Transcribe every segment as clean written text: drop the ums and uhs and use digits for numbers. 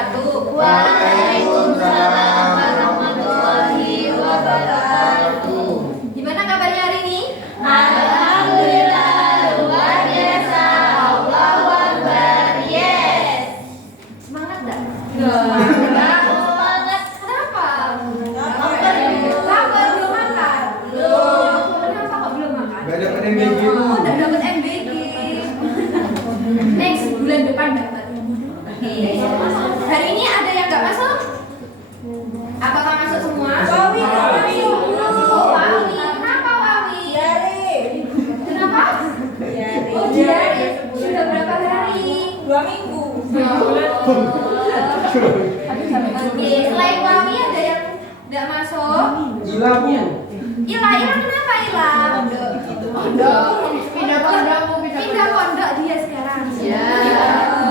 wabarakatuh. Waalaikumsalam warahmatullahi wabarakatuh. Gimana kabarnya hari ini? Alhamdulillah, luar biasa. Allahu Akbar. Yes. Semangat enggak? Semangat. Kenapa? Lapar. Lapar belum makan? Belum. Kenapa kok belum makan? Gak dapat MBG. Oh, udah dapat MBG. Next bulan depan dapat. Oke. Hari ini ada yang nggak masuk? Apakah masuk semua? Wawi, Wawi. Oh, Wawi. Kenapa Wawi? Kenapa? Oh, diare. Sudah berapa hari? 2 minggu. Oke, selain Wawi ada yang nggak masuk? Gila bu. Ila kenapa Ila? Pindah pondok dia sekarang.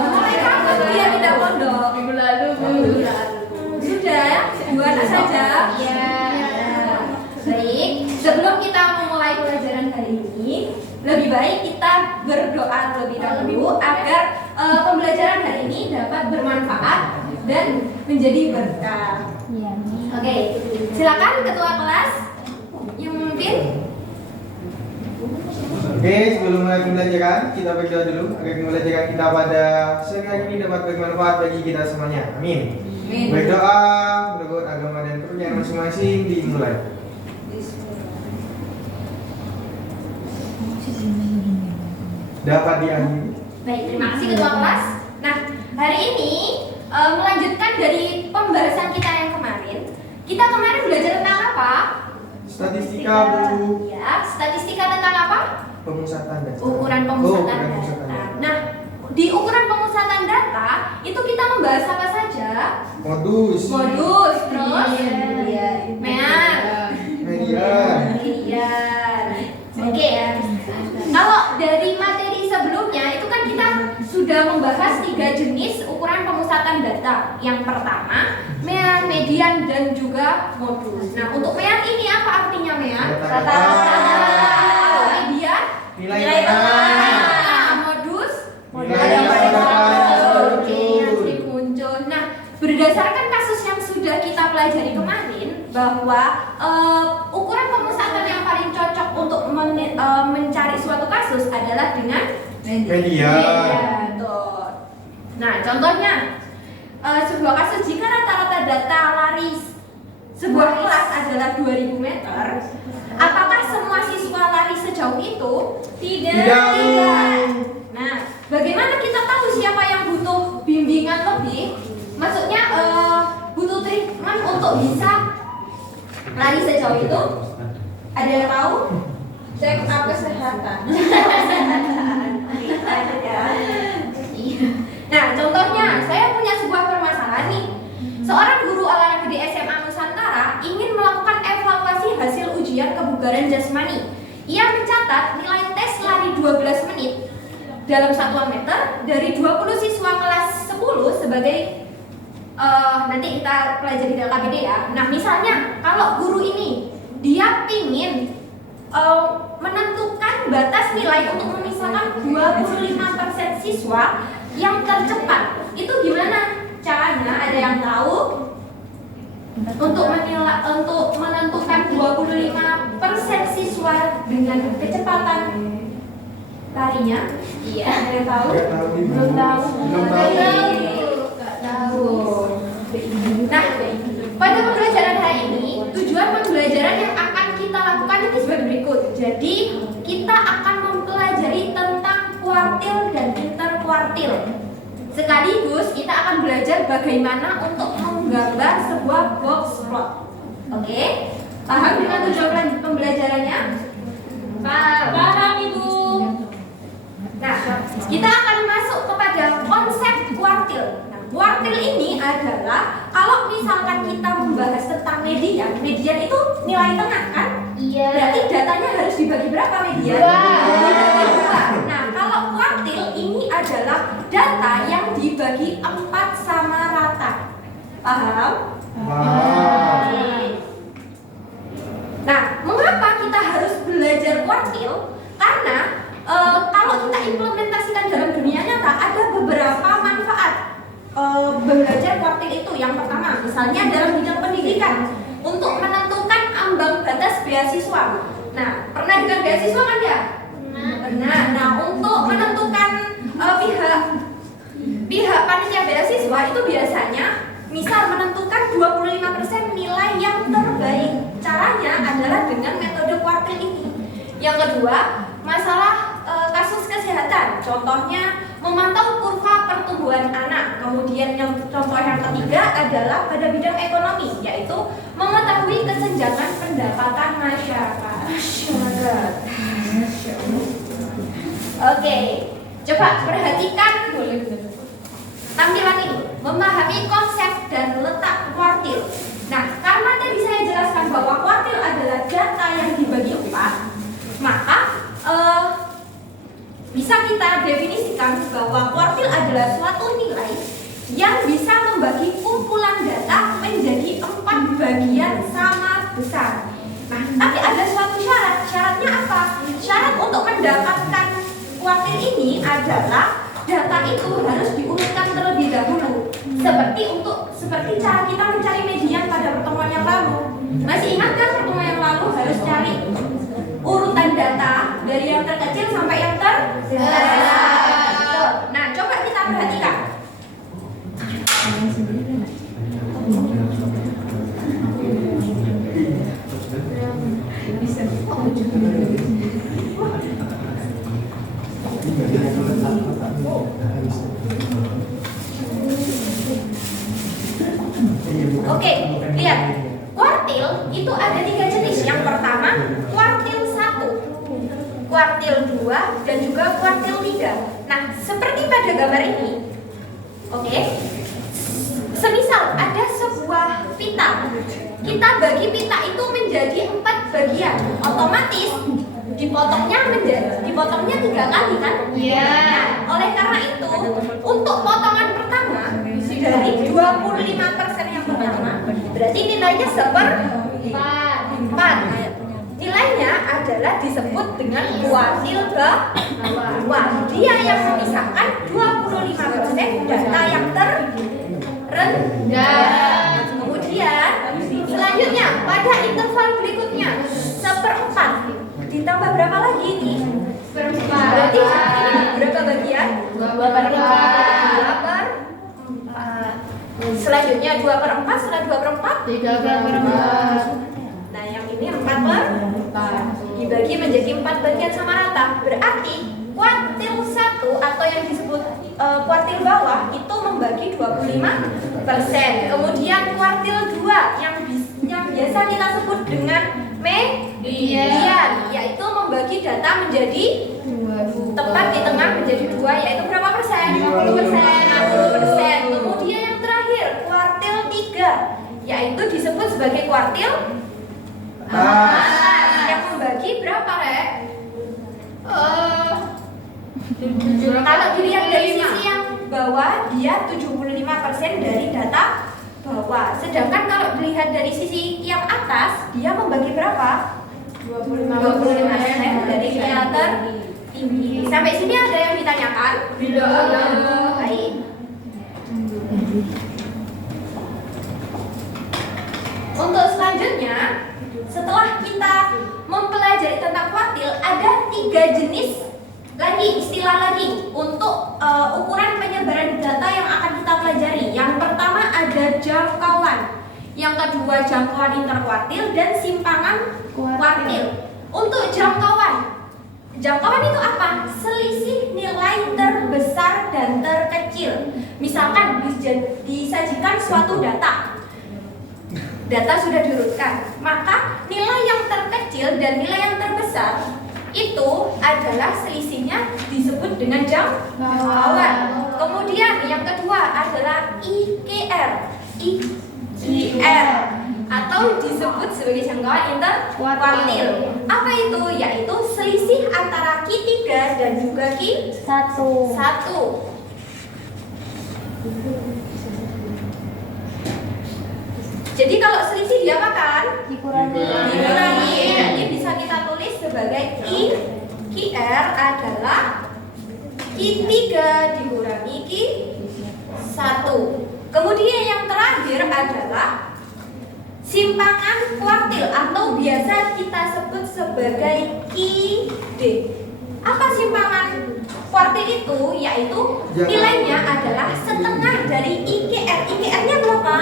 Mulai kapan dia pindah pondok? Minggu lalu, Sudah ya? 2 anak saja? Iya. Baik, sebelum kita memulai pelajaran hari ini, lebih baik kita berdoa terlebih dahulu agar pembelajaran hari ini dapat bermanfaat dan menjadi berkah. Oke, silakan ketua kelas yang memimpin. Oke, sebelum mulai pembelajaran, kita berdoa dulu agar pembelajaran kita pada siang hari ini dapat bermanfaat bagi kita semuanya. Amin. Berdoa menurut agama dan kepercayaan masing-masing dimulai. Dapat diakhiri. Baik, terima kasih ketua kelas. Nah, hari ini melanjutkan dari pembahasan kita yang kemarin. Kita kemarin belajar tentang apa? Statistika bu. Ya, statistika tentang apa? Pemusatan data. Ukuran Oh, pemusatan ukuran data. pemusatan data. Nah, di ukuran pemusatan data itu kita membahas apa saja? Modus. Modus, terus mean, Median. median. Oke ya. Kalau dari materi sebelumnya itu kan kita sudah membahas 3 jenis ukuran pemusatan data. Yang pertama, mean, median, dan juga modus. Nah, untuk mean ini apa artinya mean? Rata-rata. Median, Nilai Nilai tengah. Nah, modus, Nilai yang paling muncul. Oke, yang sering muncul. Nah, berdasarkan kasus yang sudah kita pelajari kemarin bahwa ukuran pemusatan yang paling cocok untuk mencari suatu kasus adalah dengan Median. Tuh. Nah, contohnya sebuah kasus jika rata-rata data lari sebuah kelas adalah 2000 meter, apakah semua siswa lari sejauh itu? Tidak. Nah, bagaimana kita tahu siapa yang butuh bimbingan lebih? Maksudnya butuh treatment untuk bisa lari sejauh itu? Ada yang tahu? Check up kesehatan. Nah, contohnya saya punya sebuah permasalahan nih. Seorang guru olahraga di SMA Nusantara ingin melakukan evaluasi hasil ujian kebugaran jasmani. Ia mencatat nilai tes lari 12 menit dalam satuan meter dari 20 siswa kelas 10 sebagai nanti kita pelajari dalam KBD ya. Nah, misalnya kalau guru ini dia pingin menentukan batas nilai untuk memisahkan 25% siswa yang tercepat, itu gimana caranya? Ada yang tahu? Untuk menentukan 25% siswa dengan kecepatan larinya? Iya. Ada yang tahu? Nggak tahu, Ibu. Belum tahu. Belum tahu. Nggak tahu. Nah, pada pembelajaran hari ini, tujuan pembelajaran yang akan kita lakukan itu sebagai berikut. Jadi, kita akan mempelajari tentang kuartil dan interkuartil. Sekaligus kita akan belajar bagaimana untuk menggambar sebuah box plot. Oke? Paham dengan tujuan pembelajarannya? Paham, Ibu. Nah, kita akan masuk kepada konsep kuartil. Nah, kuartil ini adalah kalau misalkan kita membahas tentang median, median itu nilai tengah kan? Iya. Berarti datanya harus dibagi berapa median? Dua. Dibagi 2. Nah, kalau kuartil ini adalah data yang dibagi 4 sama rata. Paham? Wah. Nah, mengapa kita harus belajar kuartil? Karena kalau kita implementasikan dalam dunia nyata ada beberapa manfaat belajar Yang pertama, misalnya dalam bidang pendidikan, untuk menentukan ambang batas beasiswa. Nah, pernah dengar beasiswa kan ya? Pernah. Nah, untuk menentukan pihak panitia beasiswa itu biasanya misal menentukan 25% nilai yang terbaik. Caranya adalah dengan metode kuartil ini. Yang kedua, masalah kasus kesehatan. Contohnya memantau kurva pertumbuhan anak. Kemudian contoh yang ketiga adalah pada bidang ekonomi, yaitu mengetahui kesenjangan pendapatan masyarakat. Oke, coba perhatikan tampilan ini, memahami konsep dan letak kuartil. Nah, karena tadi saya jelaskan bahwa kuartil adalah data yang dibagi 4, maka bisa kita definisikan bahwa kuartil adalah suatu nilai yang bisa membagi kumpulan data menjadi 4 bagian sama besar. Nah, tapi ada suatu syarat. Syaratnya apa? Syarat untuk mendapatkan kuartil ini adalah data itu harus diurutkan terlebih dahulu. Seperti cara kita mencari median pada pertemuan yang lalu. Masih ingat kan pertemuan yang lalu harus cari urutan data dari yang terkecil sampai yang terbesar. Nah, coba kita perhatikan. Oke, lihat. Kuartil itu ada 3 jenis. Yang pertama, kuartil 1, kuartil 2, dan juga kuartil 3. Nah, seperti pada gambar ini. Oke. Semisal ada sebuah pita. Kita bagi pita itu menjadi 4 bagian. Otomatis dipotongnya 3 kali kan? Iya. Nah, oleh karena itu, untuk potongan pertama dari 25% yang pertama, berarti nilainya 1/4. Nilainya adalah disebut dengan kuartil bawah. Dia yang memisahkan 25% data yang terendah. Kemudian selanjutnya pada interval berikutnya 1/4 ditambah berapa lagi nih? 1/4. Berarti ini berapa bagian? 2/4. Selanjutnya 2/4, setelah 2/4 3/4. Nah, yang ini 4/4 dibagi menjadi 4 bagian sama rata. Berarti kuartil 1 atau yang disebut kuartil bawah itu membagi 25%. Kemudian kuartil 2 yang biasa kita sebut dengan median, yaitu membagi data menjadi tepat di tengah menjadi 2, yaitu berapa persen? 50%. Kemudian yang terakhir kuartil 3, yaitu disebut sebagai kuartil yang membagi berapa, Rek? Kalau dilihat dari sisi yang bawah, dia 75% dari data bawah. Sedangkan kalau dilihat dari sisi yang atas, dia membagi berapa? 25% dari nilai tertinggi. Sampai sini ada yang ditanyakan? Tidak. Baik. Untuk selanjutnya, setelah kita mempelajari tentang kuartil, ada 3 jenis istilah lagi untuk ukuran penyebaran data yang akan kita pelajari. Yang pertama ada jangkauan, yang kedua jangkauan interkuartil, dan simpangan kuartil. Untuk jangkauan itu apa? Selisih nilai terbesar dan terkecil. Misalkan disajikan suatu data sudah diurutkan, maka nilai yang terkecil dan nilai yang terbesar itu adalah selisihnya disebut dengan jangkauan. Kemudian yang kedua adalah IKR atau disebut sebagai jangkauan interkuartil. Apa itu? Yaitu selisih antara Q3 dan juga Q1. Jadi kalau selisih diapakan? Dikurangi. Ini bisa kita tulis sebagai IQR adalah Q3 dikurangi Q1. Kemudian yang terakhir adalah simpangan kuartil atau biasa kita sebut sebagai QD. Apa simpangan kuartil itu? Yaitu nilainya adalah setengah dari IKR. IKR-nya berapa?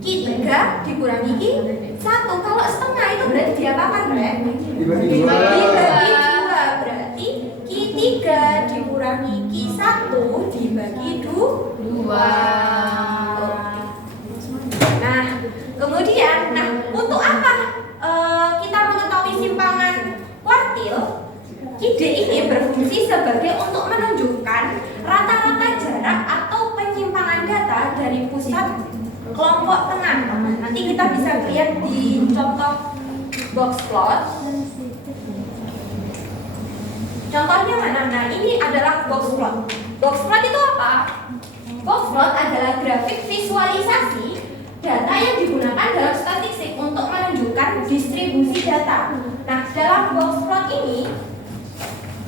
Q3 dikurangi Q1. Kalau setengah itu berarti diapakan, Bre? Dibagi dua. Dibagi 2. Berarti Q3 dikurangi Q1 dibagi 2. Nah, kemudian, untuk apa kita mengetahui simpangan kuartil? QD ini berfungsi sebagai untuk menunjukkan rata-rata jarak atau penyimpangan data dari pusat kelompok tengah. Nanti kita bisa lihat di contoh box plot. Contohnya mana? Nah, ini adalah box plot. Box plot itu apa? Box plot adalah grafik visualisasi data yang digunakan dalam statistik untuk menunjukkan distribusi data. Nah, dalam box plot ini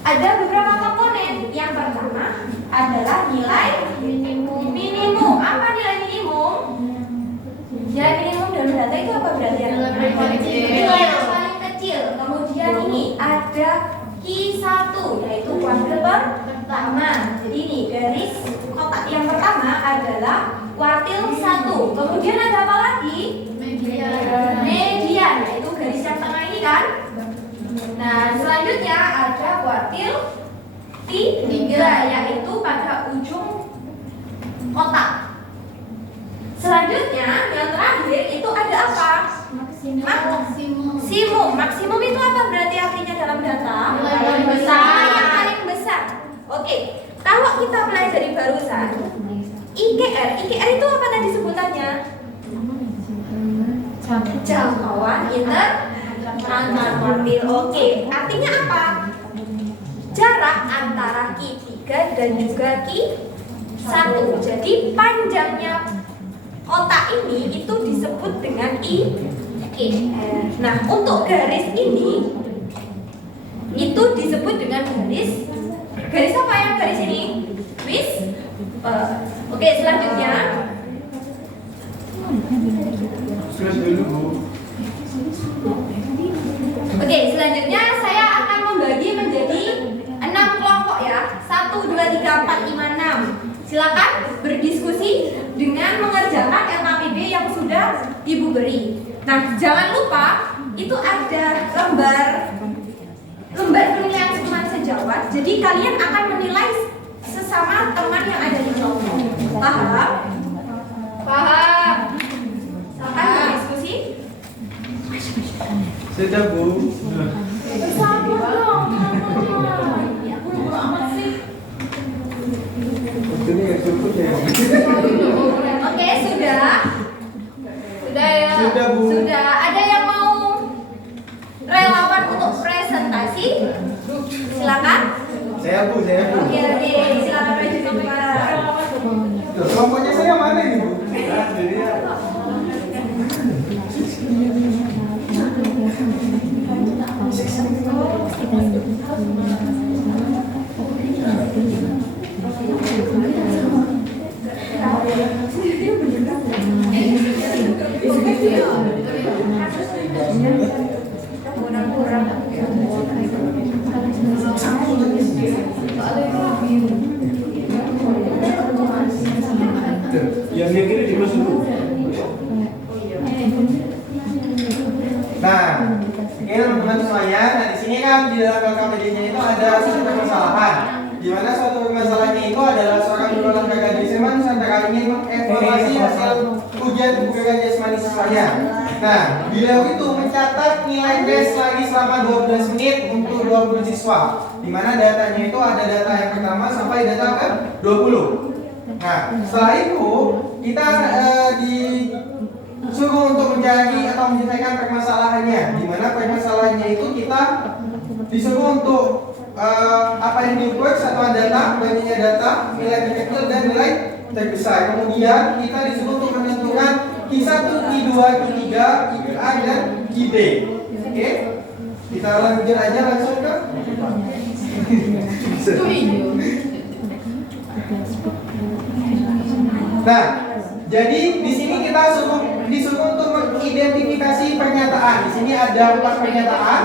ada beberapa komponen. Yang pertama adalah nilai minimum. Apa nilai minimum? Nilai minimum dalam data itu apa berarti? Nilai yang paling kecil. Kemudian ini ada Q1 yaitu kuartil pertama. Jadi ini garis kotak yang pertama adalah kuartil 1. Kemudian ada apa lagi? Median yaitu garis yang tengah ini kan. Nah, selanjutnya ada kuartil 3 yaitu pada ujung kotak. Selanjutnya yang terakhir itu ada apa? Maksimum itu apa berarti artinya dalam data? Paling besar. Yang paling besar. Oke, kalau kita pelajari barusan IKR itu apa tadi sebutannya? Jangkauan antar kuartil. Oke, artinya apa? Jarak antara Q3 dan juga Q1. Jadi panjangnya kotak ini itu disebut dengan IKR. Nah, untuk garis ini itu disebut dengan garis apa yang garis ini? Oke, selanjutnya Oke, selanjutnya saya akan membagi menjadi 6 kelompok ya. 1, 2, 3, 4, 5, 6. Silakan berdiskusi dengan mengerjakan LKPD yang sudah Ibu beri. Nah, jangan lupa itu ada lembar penilaian teman sejawat. Jadi kalian akan menilai sesama teman yang ada di kelompok. Paham? Paham. Silakan berdiskusi. Sudah, Bu. Bersama dong. Ya, buru-buru amat sih. Ini nggak cukup ya. Oke, sudah. Sudah ya. Sudah, Bu. Sudah. Ada yang mau relawan untuk presentasi? Silakan. Saya, Bu. Oke, silakan maju ke depan. Loh, kelompoknya saya mana ini, Bu? Nah, jadi ya. Yang kiri dimasuk dulu. Nah, oke teman-teman semuanya. Nah, di sini kan di dalam LKPD-nya itu ada suatu permasalahan. Di mana suatu permasalahannya itu adalah seorang guru olahraga di SMA Nusantara ingin mengevaluasi hasil ujian kebugaran jasmani siswanya. Nah, beliau itu mencatat nilai tes lagi selama 12 menit untuk 20 siswa. Di mana datanya itu ada data yang pertama sampai data ke 20. Nah, setelah itu kita disuruh untuk mencari atau menyelesaikan permasalahannya. Di mana permasalahannya itu kita disuruh untuk apa yang diukur, satuan data, banyaknya data, nilai terkecil dan nilai terbesar. Kemudian kita disuruh untuk menentukan Q1, Q2, Q3, Q4 dan Q5. Oke? Kita lanjut aja langsung ke Nah, Jadi di sini kita disuruh untuk mengidentifikasi pernyataan. Di sini ada 4 pernyataan.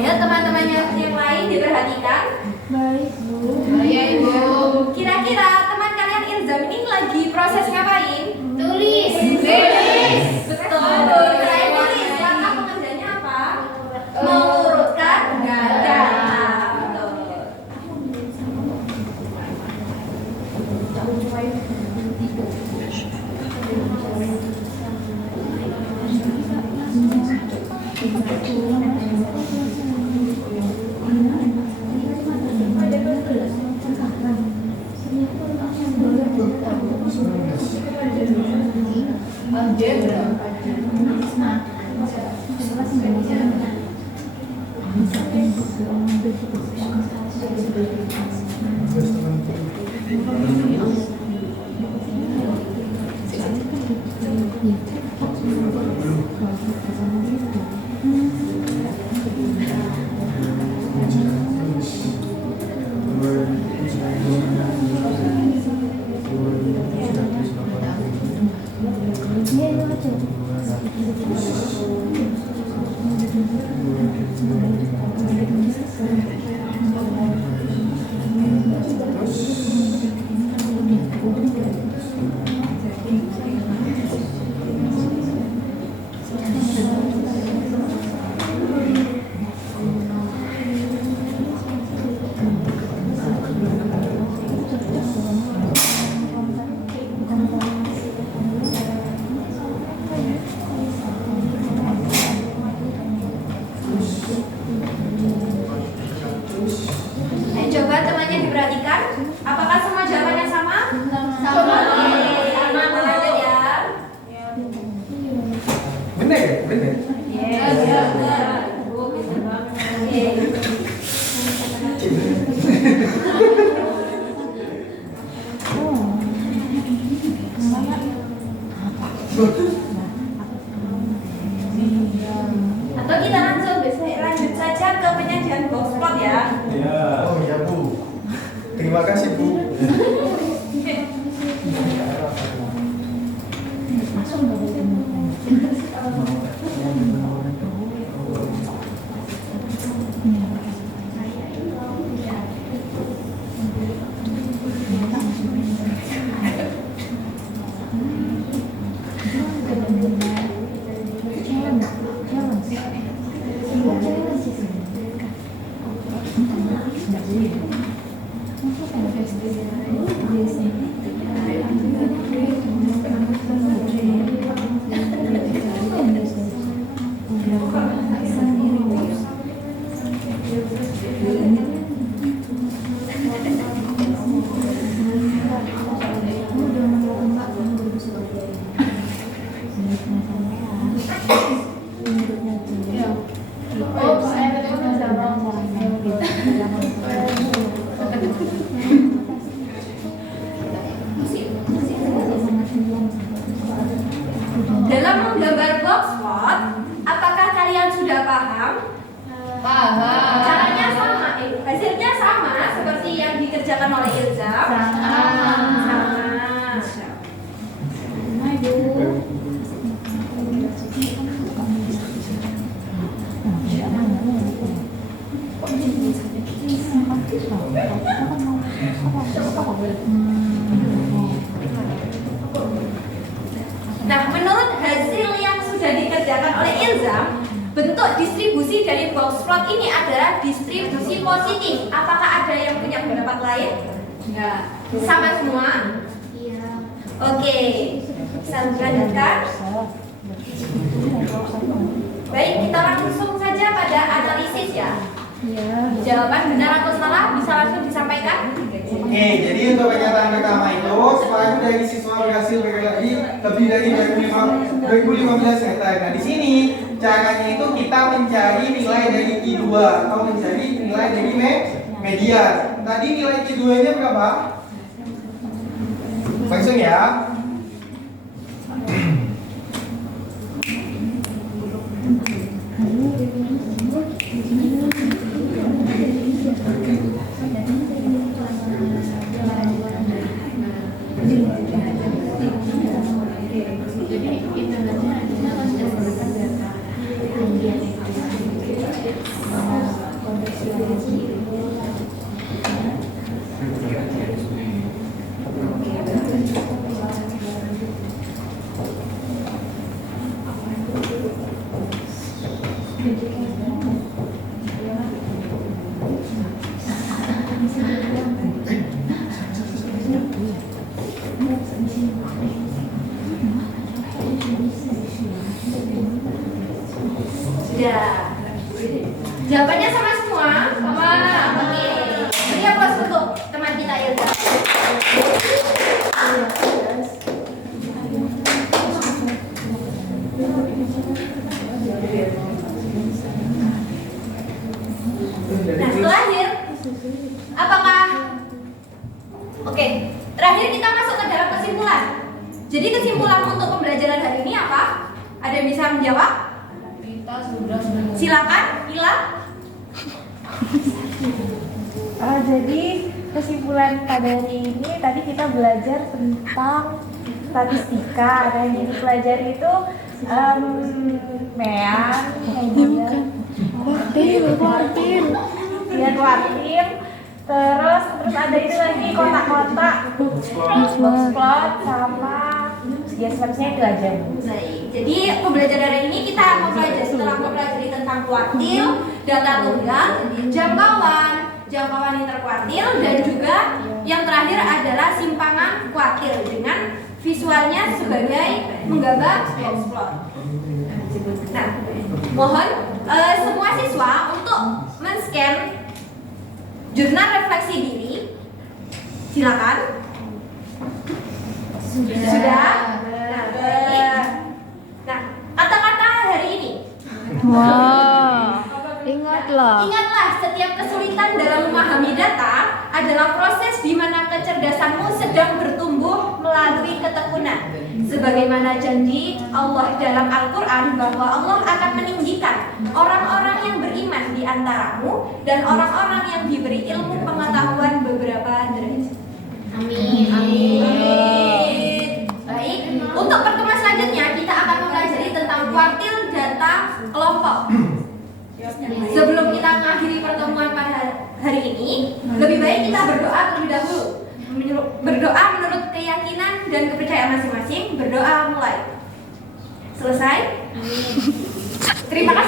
Ayo teman-temannya yang lain diperhatikan. Baik, Bu. Iya, Ibu. Kira-kira teman kalian Ilzam ini lagi proses ngapain? Tulis. Betul. Saya tulis. Langkah pengerjaannya apa? Mengurutkan data. Betul. Ayo coba temannya diperhatikan. Apakah semua jawabannya sama? Sama. Oke, sama temannya ya. Benar ya? Benar. Oke. Atau kita lanjut saja ke penyajian box plot ya. Ya. Oh ya Bu. Terima kasih Bu. Dalam menggambar box plot, apakah kalian sudah paham? Paham. Caranya sama, hasilnya sama seperti yang dikerjakan oleh Ilzam. Sama. Nah, menurut hasil yang sudah dikerjakan oleh Ilzam, bentuk distribusi dari box plot ini adalah distribusi positif. Apakah ada yang punya pendapat lain? Enggak. Sama semua? Iya. Oke, saya lanjutkan. Baik, kita langsung saja pada analisis ya. Iya. Jawaban benar atau salah bisa langsung disampaikan. Oke, jadi untuk pernyataan pertama itu setelah itu dari siswa berhasil berlari lebih dari 2015 hektar. Nah di sini caranya itu kita mencari nilai dari Q2 atau mencari nilai dari median. Tadi nilai Q2-nya berapa? Langsung ya. Sudah. Jawabannya sama semua? Sama. Oke. Beri aplaus untuk teman kita Ilda. Nah, terakhir, apakah? Oke, terakhir kita masuk ke dalam kesimpulan. Jadi kesimpulan untuk pembelajaran hari ini apa? Ada yang bisa menjawab? Silakan, Ila. Jadi kesimpulan pada hari ini tadi kita belajar tentang statistika. Dan yang dipelajari itu mean, kemudian kuartil, terus ada itu lagi kotak-kotak, box plot, sama ya seterusnya itu aja. Baik. Jadi pembelajaran hari ini kita mempelajari tentang kuartil, data tunggal, jangkauan interkuartil, dan juga yang terakhir adalah simpangan kuartil dengan visualnya sebagai menggambar box plot. Nah, mohon semua siswa untuk men-scan jurnal refleksi diri. Silakan. Sudah? Nah, baik. Nah, kata-kata hari ini. Wah, ingatlah. Ingatlah, setiap kesulitan dalam memahami data adalah proses di mana kecerdasanmu sedang bertumbuh melalui ketekunan. Sebagaimana janji Allah dalam Al-Quran bahwa Allah akan meninggikan orang-orang yang beriman di antaramu dan orang-orang yang diberi ilmu pengetahuan beberapa derajat. Amin. Amin. Baik, untuk pertemuan selanjutnya kita akan mempelajari tentang kuartil data kelompok. Sebelum kita mengakhiri pertemuan pada hari ini, lebih baik kita berdoa terlebih dahulu. Berdoa menurut keyakinan dan kepercayaan masing-masing. Berdoa mulai. Selesai? Terima kasih.